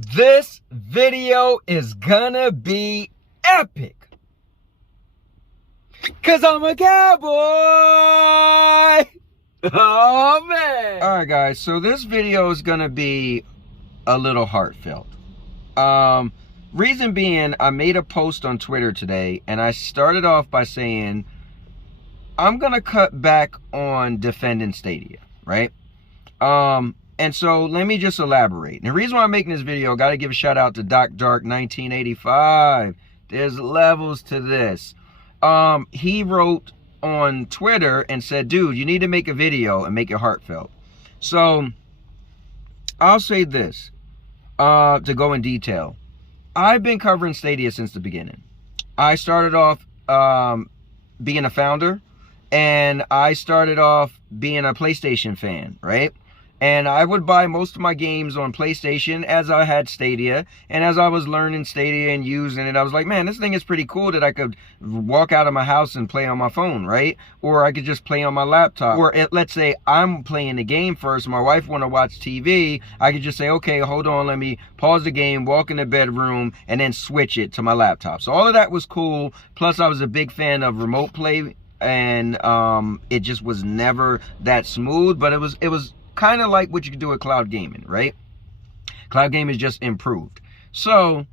This video is gonna be epic. Cause I'm a cowboy. Oh man. All right guys, so this video is gonna be a little heartfelt. Reason being, I made a post on Twitter today and I started off by saying I'm gonna cut back on defending Stadia, right? And so let me just elaborate. And the reason why I'm making this video, got to give a shout out to Doc Dark 1985. There's levels to this. He wrote on Twitter and said, dude, you need to make a video and make it heartfelt. So I'll say this, to go in detail. I've been covering Stadia since the beginning. I started off being a founder, and I started off being a PlayStation fan, right? And I would buy most of my games on PlayStation as I had Stadia. And as I was learning Stadia and using it, I was like, man, this thing is pretty cool that I could walk out of my house and play on my phone, right? Or I could just play on my laptop. Or let's say I'm playing the game first. My wife want to watch TV. I could just say, okay, hold on. Let me pause the game, walk in the bedroom, and then switch it to my laptop. So all of that was cool. Plus, I was a big fan of remote play. And it just was never that smooth. But it was kind of like what you could do with cloud gaming, right? Cloud gaming is just improved. So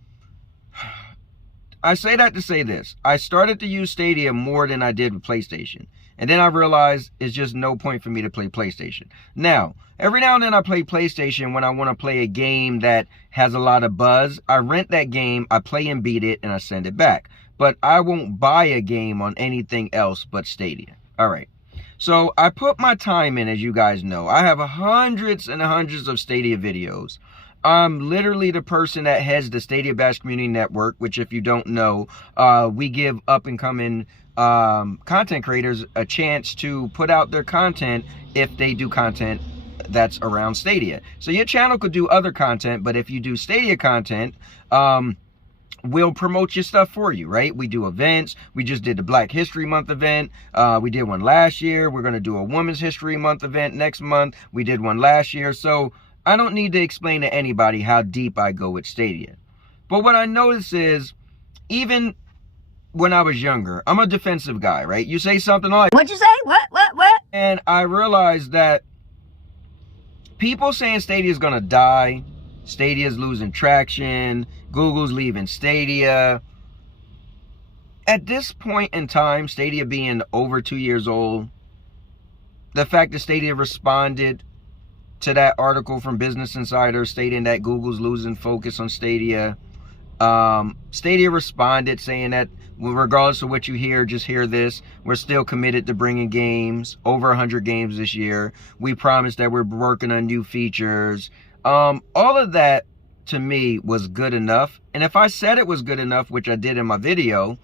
I say that to say this. I started to use Stadia more than I did with PlayStation. And then I realized it's just no point for me to play PlayStation. Now, every now and then I play PlayStation when I want to play a game that has a lot of buzz. I rent that game, I play and beat it, and I send it back. But I won't buy a game on anything else but Stadia. All right. So I put my time in, as you guys know. I have hundreds and hundreds of Stadia videos. I'm literally the person that heads the Stadia Bash Community Network, which if you don't know, we give up and coming content creators a chance to put out their content if they do content that's around Stadia. So your channel could do other content, but if you do Stadia content, we'll promote your stuff for you, right? We do events. We just did the Black History Month event. We did one last year. We're going to do a Women's History Month event next month. We did one last year. So I don't need to explain to anybody how deep I go with Stadia. But what I notice is, even when I was younger, I'm a defensive guy, right? You say something like, what'd you say? What? And I realized that people saying Stadia is going to die, Stadia's losing traction, Google's leaving Stadia. At this point in time, Stadia being over 2 years old, the fact that Stadia responded to that article from Business Insider stating that Google's losing focus on Stadia, Stadia responded saying that regardless of what you hear, just hear this. We're still committed to bringing games, over 100 games this year. We promise that we're working on new features. All of that to me was good enough. And if I said it was good enough, which I did in my video,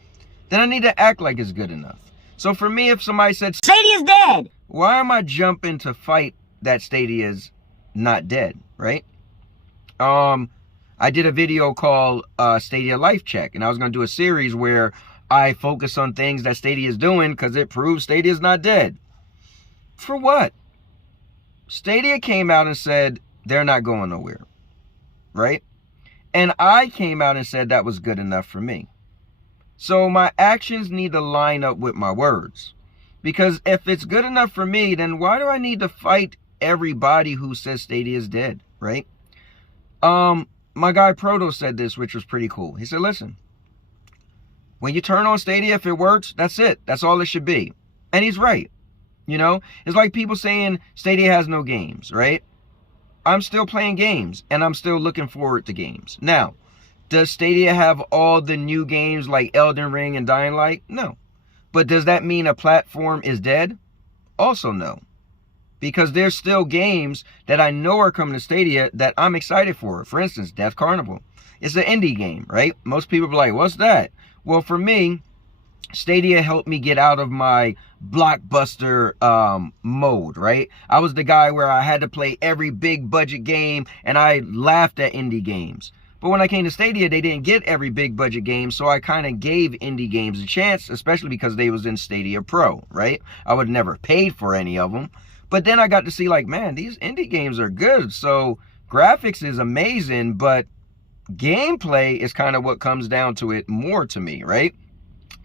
then I need to act like it's good enough. So for me, if somebody said Stadia's dead, why am I jumping to fight that Stadia's not dead, right? I did a video called Stadia Life Check, and I was going to do a series where I focus on things that Stadia is doing because it proves Stadia's not dead. For what? Stadia came out and said they're not going nowhere, right? And I came out and said that was good enough for me. So my actions need to line up with my words. Because if it's good enough for me, then why do I need to fight everybody who says Stadia is dead, right? My guy Proto said this, which was pretty cool. He said, listen, when you turn on Stadia, if it works, that's it. That's all it should be. And he's right. You know, it's like people saying Stadia has no games, right? I'm still playing games, and I'm still looking forward to games. Now, does Stadia have all the new games like Elden Ring and Dying Light? No. But does that mean a platform is dead? Also no. Because there's still games that I know are coming to Stadia that I'm excited for. For instance, Death Carnival. It's an indie game, right? Most people be like, what's that? Well, for me, Stadia helped me get out of my blockbuster mode, right? I was the guy where I had to play every big budget game and I laughed at indie games. But when I came to Stadia, they didn't get every big budget game, so I kind of gave indie games a chance, especially because they was in Stadia Pro, right? I would never paid for any of them. But then I got to see like, man, these indie games are good. So graphics is amazing, but gameplay is kind of what comes down to it more to me, right?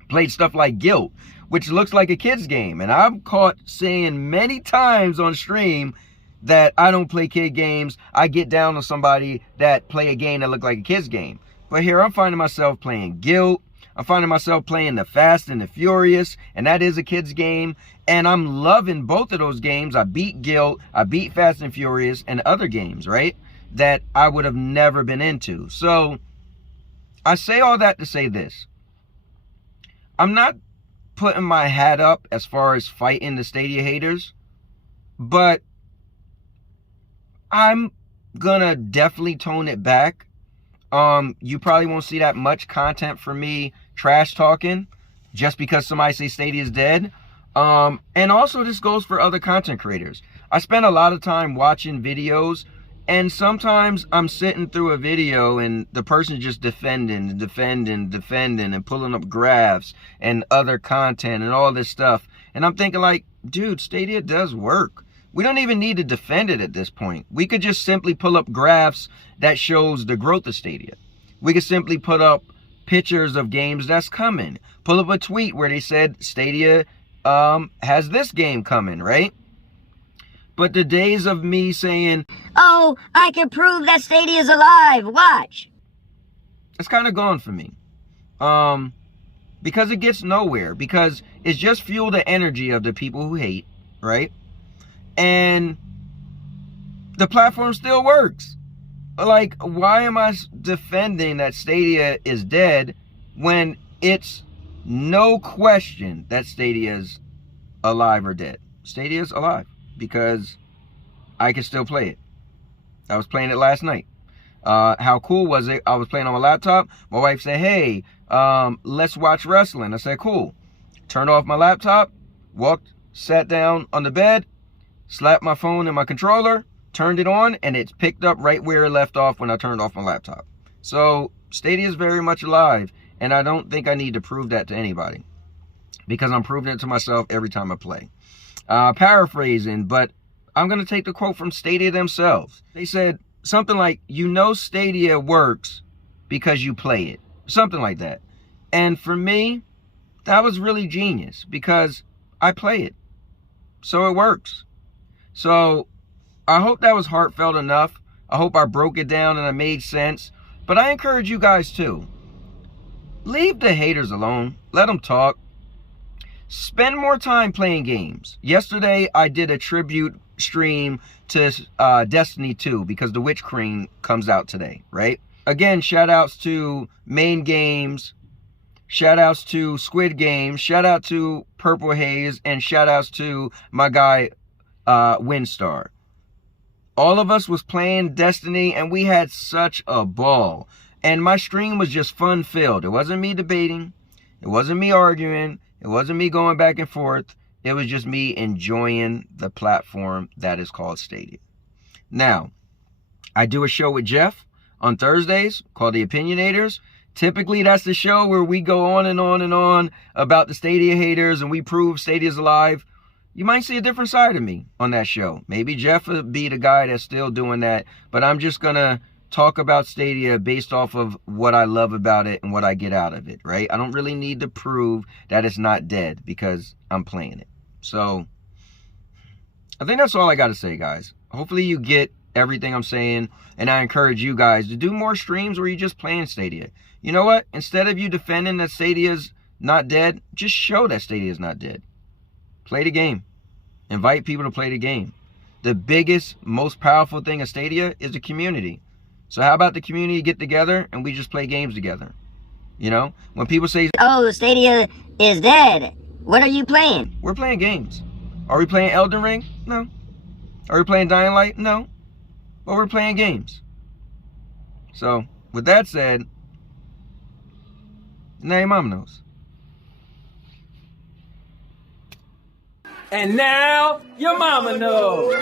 Played stuff like Guilt, which looks like a kid's game. And I'm caught saying many times on stream that I don't play kid games. I get down on somebody that play a game that look like a kid's game. But here I'm finding myself playing Guilt. I'm finding myself playing the Fast and the Furious, and that is a kid's game. And I'm loving both of those games. I beat Guilt, I beat Fast and Furious, and other games, right, that I would have never been into. So I say all that to say this. I'm not putting my hat up as far as fighting the Stadia haters, but I'm gonna definitely tone it back. You probably won't see that much content from me trash talking just because somebody say Stadia is dead. And also this goes for other content creators. I spend a lot of time watching videos, and sometimes I'm sitting through a video and the person's just defending and pulling up graphs and other content and all this stuff. And I'm thinking like, dude, Stadia does work. We don't even need to defend it at this point. We could just simply pull up graphs that shows the growth of Stadia. We could simply put up pictures of games that's coming. Pull up a tweet where they said Stadia has this game coming, right? But the days of me saying, Oh, I can prove that Stadia is alive. Watch. it's kind of gone for me. Because it gets nowhere. Because it's just fuel the energy of the people who hate, right? And the platform still works. Like, why am I defending that Stadia is dead when it's no question that Stadia is alive or dead? Stadia is alive because I can still play it. I was playing it last night. How cool was it? I was playing on my laptop. My wife said, hey, let's watch wrestling. I said, cool. Turned off my laptop, sat down on the bed, slapped my phone and my controller, turned it on, and it's picked up right where it left off when I turned off my laptop. So Stadia is very much alive, and I don't think I need to prove that to anybody because I'm proving it to myself every time I play. Paraphrasing, but I'm going to take the quote from Stadia themselves. They said something like, you know Stadia works because you play it. Something like that. And for me, that was really genius because I play it. So it works. So I hope that was heartfelt enough. I hope I broke it down and it made sense. But I encourage you guys too. Leave the haters alone. Let them talk. Spend more time playing games. Yesterday, I did a tribute stream to Destiny 2 because the Witch Queen comes out today, right? Again, shout outs to Main Games, shout outs to Squid Games, shout out to Purple Haze, and shout outs to my guy, Windstar. All of us was playing Destiny and we had such a ball. And my stream was just fun filled. It wasn't me debating. It wasn't me arguing. It wasn't me going back and forth. It was just me enjoying the platform that is called Stadia. Now, I do a show with Jeff on Thursdays called The Opinionators. Typically, that's the show where we go on and on and on about the Stadia haters and we prove Stadia's alive. You might see a different side of me on that show. Maybe Jeff will be the guy that's still doing that. But I'm just going to talk about Stadia based off of what I love about it and what I get out of it, right? I don't really need to prove that it's not dead because I'm playing it. So I think that's all I got to say, guys. Hopefully you get everything I'm saying, and I encourage you guys to do more streams where you're just playing Stadia. You know what? Instead of you defending that Stadia's not dead, just show that Stadia's not dead. Play the game. Invite people to play the game. The biggest, most powerful thing of Stadia is the community. So how about the community get together and we just play games together? You know, when people say, Oh, Stadia is dead. What are you playing? We're playing games. Are we playing Elden Ring? No. Are we playing Dying Light? No. But we're playing games. So, with that said, now your mom knows. And now your mama knows.